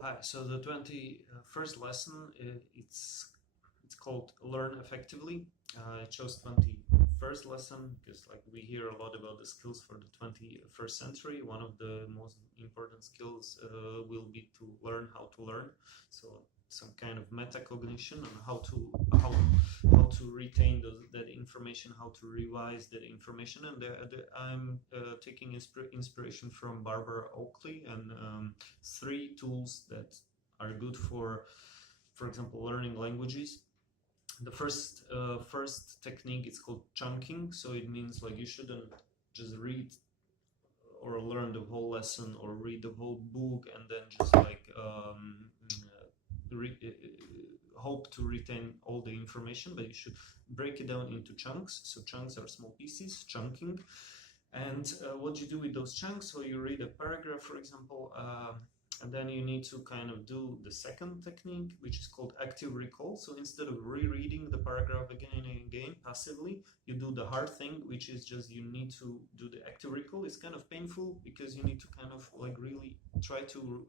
Hi. So the 21st lesson, it's called Learn Effectively. I chose 21st lesson because like we hear a lot about the skills for the 21st century. One of the most important skills will be to learn how to learn. So some kind of metacognition on how to retain that information, how to revise that information. And I'm taking inspiration from Barbara Oakley and three tools that are good for example, learning languages. The first technique is called chunking. So it means like you shouldn't just read or learn the whole lesson or read the whole book and then just like hope to retain all the information, but you should break it down into chunks. So chunks are small pieces, chunking. And what you do with those chunks, so you read a paragraph, for example, and then you need to kind of do the second technique, which is called active recall. So instead of rereading the paragraph again and again passively, you do the hard thing, which is just you need to do the active recall. It's kind of painful because you need to kind of like really try to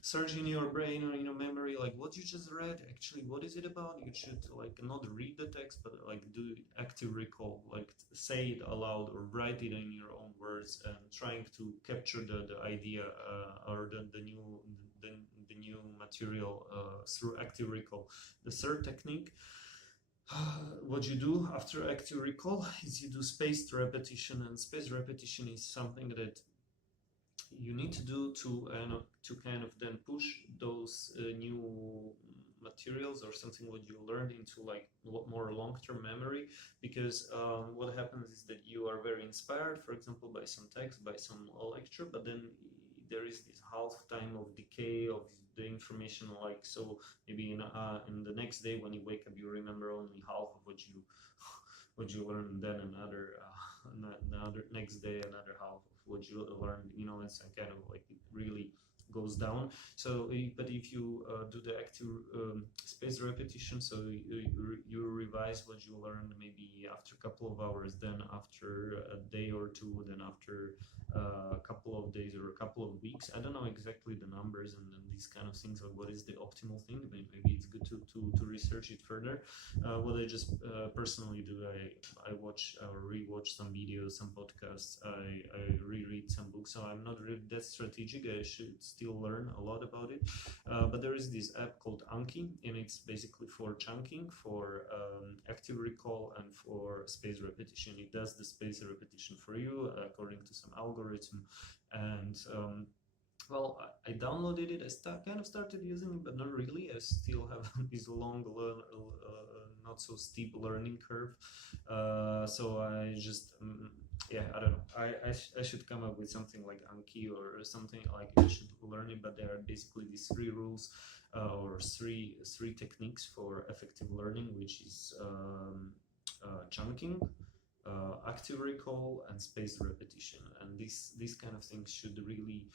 search in your brain or in your memory, like what you just read, actually, what is it about? You should like not read the text, but like do active recall, like say it aloud or write it in your own words and trying to capture the idea or the new material through active recall. The third technique, what you do after active recall is you do spaced repetition, and spaced repetition is something that you need to do to kind of then push those new materials or something what you learned into like more long-term memory, because what happens is that you are very inspired, for example, by some text, by some lecture, but then there is this half time of decay of the information, like so maybe in the next day when you wake up you remember only half of what you what you learned, then another next day another half of what you learned, it's kind of like it really goes down. So but if you do the active spaced repetition, so you revise what you learned maybe after a couple of hours, then after a day or two, then after a couple of days or a couple of weeks. I don't know exactly the numbers and these kind of things, like what is the optimal thing. Maybe it's good to research it further. What I just personally do, I watch or rewatch some videos, some podcasts, I reread some books. So I'm not really that strategic. I should still learn a lot about it. But there is this app called Anki, and it's basically for chunking, for active recall, and for spaced repetition. It does the spaced repetition for you according to some algorithm. And well, I downloaded it. I kind of started using it, but not really. I still have this long, not so steep learning curve. So I just, yeah, I don't know. I should come up with something like Anki or something like you should learn it. But there are basically these three rules or three techniques for effective learning, which is chunking, active recall, and spaced repetition. And these kind of things should really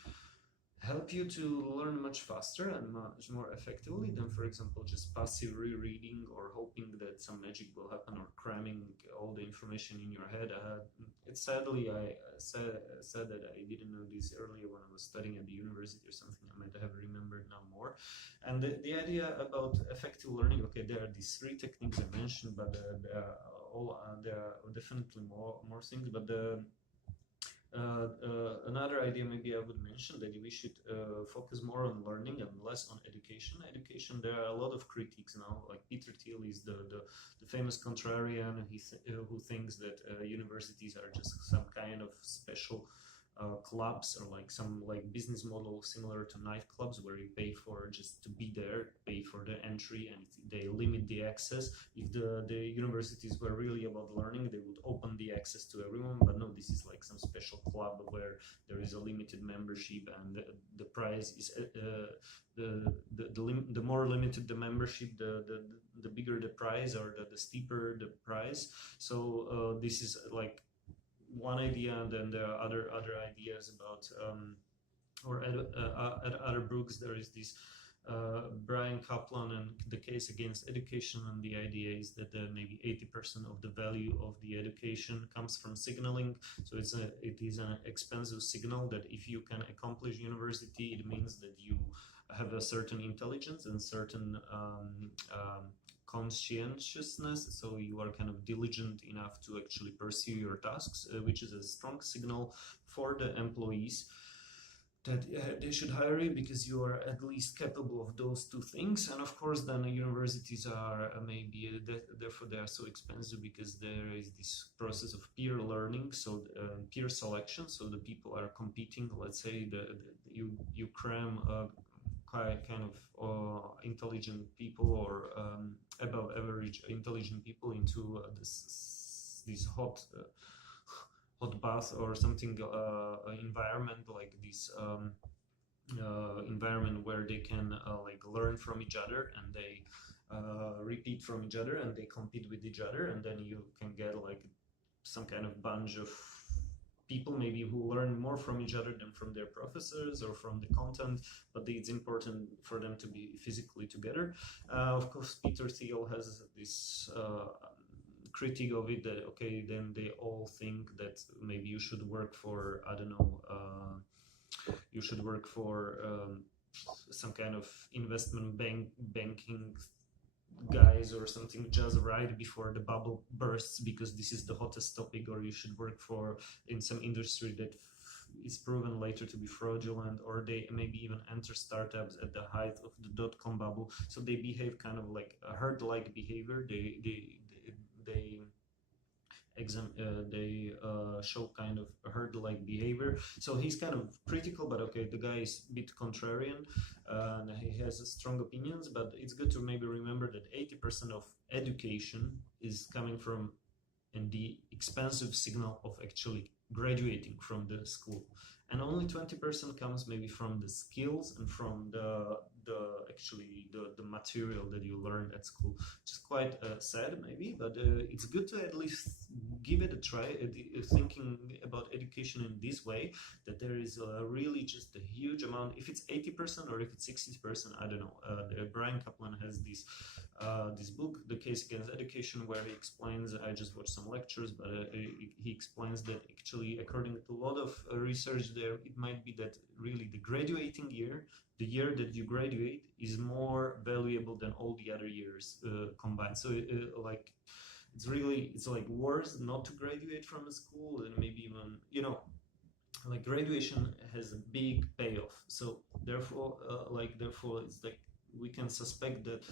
help you to learn much faster and much more effectively than, for example, just passive rereading or hoping that some magic will happen or cramming all the information in your head. It's sadly, I said that I didn't know this earlier when I was studying at the university or something. I might have remembered now more. And the idea about effective learning, okay, there are these three techniques I mentioned, but there are definitely more things. But another idea maybe I would mention, that we should focus more on learning and less on education. Education, there are a lot of critiques now, like Peter Thiel is the famous contrarian who thinks that universities are just some kind of special clubs, or like some like business model similar to nightclubs where you pay for just to be there, pay for the entry, and they limit the access. If the universities were really about learning, they would open the access to everyone. But no, this is like some special club where there is a limited membership, and the price is the more limited the membership, the bigger the price, or the steeper the price. So this is like one idea, and then there are other ideas about or at other books there is this Brian Kaplan and the case against education, and the idea is that maybe 80% of the value of the education comes from signaling. So it is an expensive signal that if you can accomplish university, it means that you have a certain intelligence and certain conscientiousness, so you are kind of diligent enough to actually pursue your tasks, which is a strong signal for the employees that they should hire you because you are at least capable of those two things. And of course then universities are maybe therefore they are so expensive because there is this process of peer learning, so peer selection, so the people are competing. Let's say you cram kind of intelligent people or above average intelligent people into this hot bath or something environment, like this environment where they can like learn from each other, and they repeat from each other, and they compete with each other, and then you can get like some kind of bunch of people maybe who learn more from each other than from their professors or from the content, but it's important for them to be physically together. Of course, Peter Thiel has this critique of it, that okay, then they all think that maybe you should work for, I don't know, you should work for some kind of investment banking guys or something just right before the bubble bursts because this is the hottest topic, or you should work for in some industry that is proven later to be fraudulent, or they maybe even enter startups at the height of the dot-com bubble. So they behave kind of like a herd-like behavior. They show kind of a herd-like behavior. So he's kind of critical, but okay, the guy is a bit contrarian, and he has strong opinions. But it's good to maybe remember that 80% of education is coming from, and the expensive signal of actually graduating from the school, and only 20% comes maybe from the skills and from the material that you learn at school, which is quite sad maybe, but it's good to at least give it a try, thinking about education in this way, that there is really just a huge amount. If it's 80% or if it's 60%, I don't know. Brian Kaplan has this book, The Case Against Education, where he explains, I just watched some lectures, but he explains that actually, according to a lot of research there, it might be that really the graduating year, the year that you graduate, is more valuable than all the other years combined. So like it's like worse not to graduate from a school, and maybe even like graduation has a big payoff. So therefore it's like we can suspect that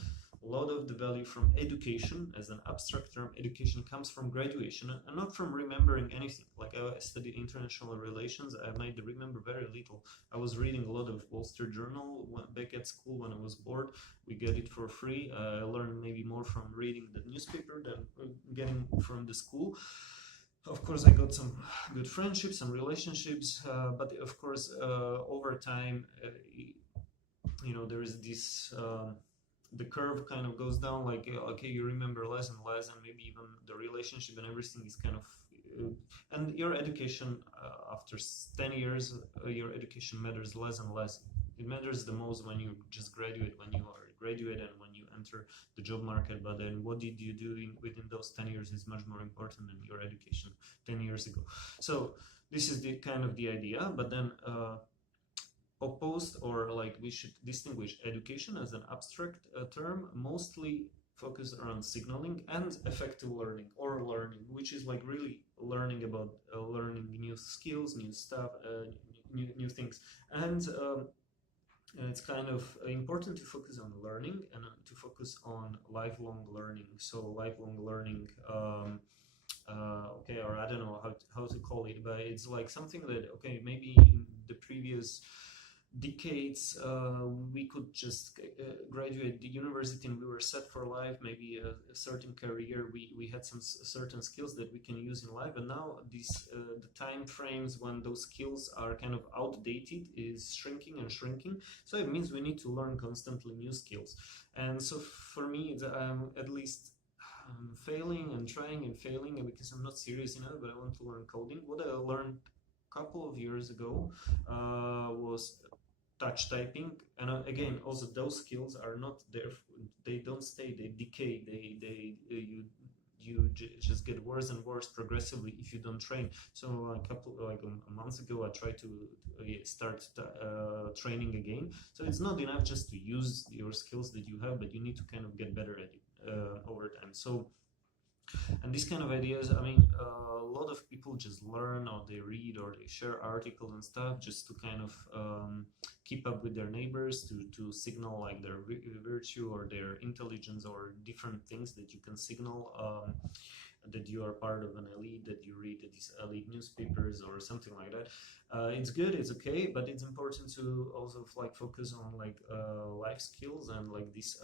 a lot of the value from education, as an abstract term, education comes from graduation and not from remembering anything. Like I studied international relations, I might remember very little. I was reading a lot of Wall Street Journal back at school when I was bored. We get it for free. I learned maybe more from reading the newspaper than getting from the school. Of course, I got some good friendships, some relationships, but of course, over time, there is this the curve kind of goes down, like okay, you remember less and less, and maybe even the relationship and everything is kind of and your education after 10 years, your education matters less and less. It matters the most when you just graduate, when you are a graduate, and when you enter the job market. But then what did you do within those 10 years is much more important than your education 10 years ago. So this is the kind of the idea. But then opposed, or like we should distinguish education as an abstract term, mostly focused around signaling, and effective learning, or learning, which is like really learning about learning new skills, new stuff, new things. And it's kind of important to focus on learning and to focus on lifelong learning. So lifelong learning, okay, or I don't know how to call it, but it's like something that, okay, maybe in the previous decades we could just graduate the university and we were set for life, maybe a certain career, we had some certain skills that we can use in life, and now these the time frames when those skills are kind of outdated is shrinking and shrinking. So it means we need to learn constantly new skills. And so for me, at least failing and trying and failing, and because I'm not serious enough, but I want to learn coding. What I learned a couple of years ago was touch typing, and again, also those skills are not there. They don't stay. They decay. You just get worse and worse progressively if you don't train. So a month ago, I tried to start training again. So it's not enough just to use your skills that you have, but you need to kind of get better at it over time. So, and these kind of ideas, I mean, a lot of people just learn, or they read, or they share articles and stuff just to kind of keep up with their neighbors, to signal like their virtue or their intelligence or different things that you can signal, that you are part of an elite, that you read these elite newspapers or something like that. It's good, it's okay, but it's important to also like focus on like life skills and like these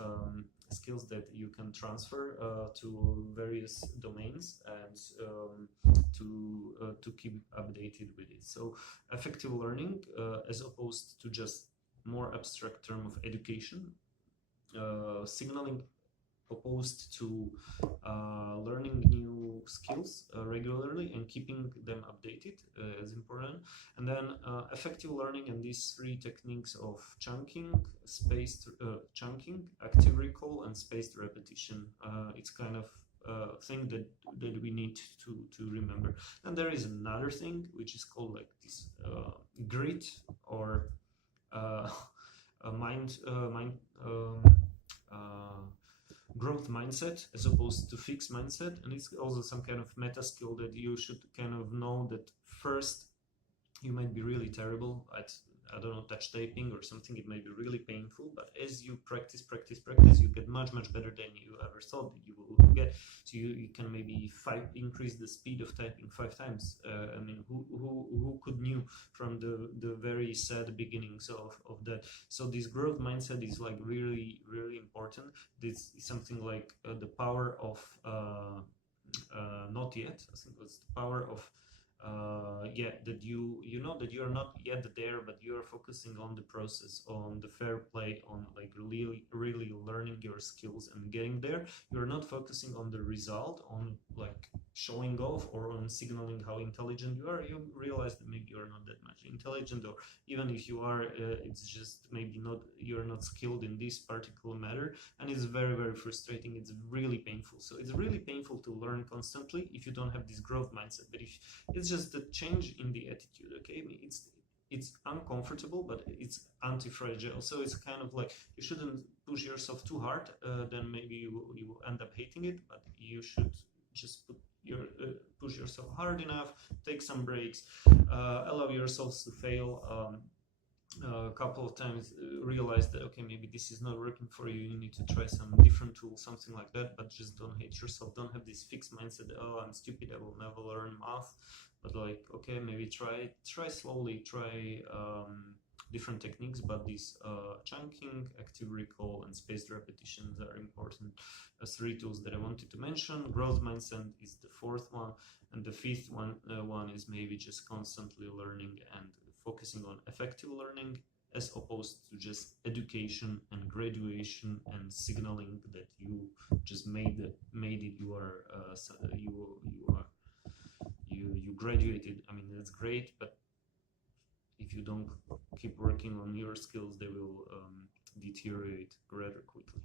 skills that you can transfer to various domains, and to keep updated with it. So effective learning, as opposed to just more abstract term of education, signaling opposed to learning new skills regularly and keeping them updated is important. And then effective learning, and these three techniques of chunking, chunking, active recall, and spaced repetition. It's kind of thing that we need to remember. And there is another thing which is called like this grit, or growth mindset, as opposed to fixed mindset. And it's also some kind of meta skill that you should kind of know that first you might be really terrible at, I don't know, touch typing or something. It may be really painful, but as you practice, you get much better than you ever thought that you will get. So you can maybe increase the speed of typing 5 times. I mean, who could knew from the very sad beginnings of that? So this growth mindset is like really important. This is something like the power of not yet. I think it's the power of that you know that you're not yet there, but you're focusing on the process, on the fair play, on like really learning your skills and getting there. You're not focusing on the result, on like showing off or on signaling how intelligent you are. You realize that maybe you're not that much intelligent, or even if you are, it's just maybe you're not skilled in this particular matter, and it's very frustrating. It's really painful. So it's really painful to learn constantly if you don't have this growth mindset. But if it's just the change in the attitude, okay? It's uncomfortable, but it's anti-fragile. So it's kind of like you shouldn't push yourself too hard. Then maybe you will end up hating it. But you should just push yourself hard enough, take some breaks, allow yourselves to fail. A couple of times, realize that okay, maybe this is not working for you. You need to try some different tool, something like that. But just don't hate yourself. Don't have this fixed mindset. Oh, I'm stupid, I will never learn math. But like, okay, maybe try slowly, try different techniques. But these chunking, active recall, and spaced repetitions are important as 3 tools that I wanted to mention. Growth mindset is the 4th one, and the 5th one is maybe just constantly learning and focusing on effective learning, as opposed to just education and graduation and signaling that you just made it. You are you graduated. I mean, that's great, but if you don't keep working on your skills, they will deteriorate rather quickly.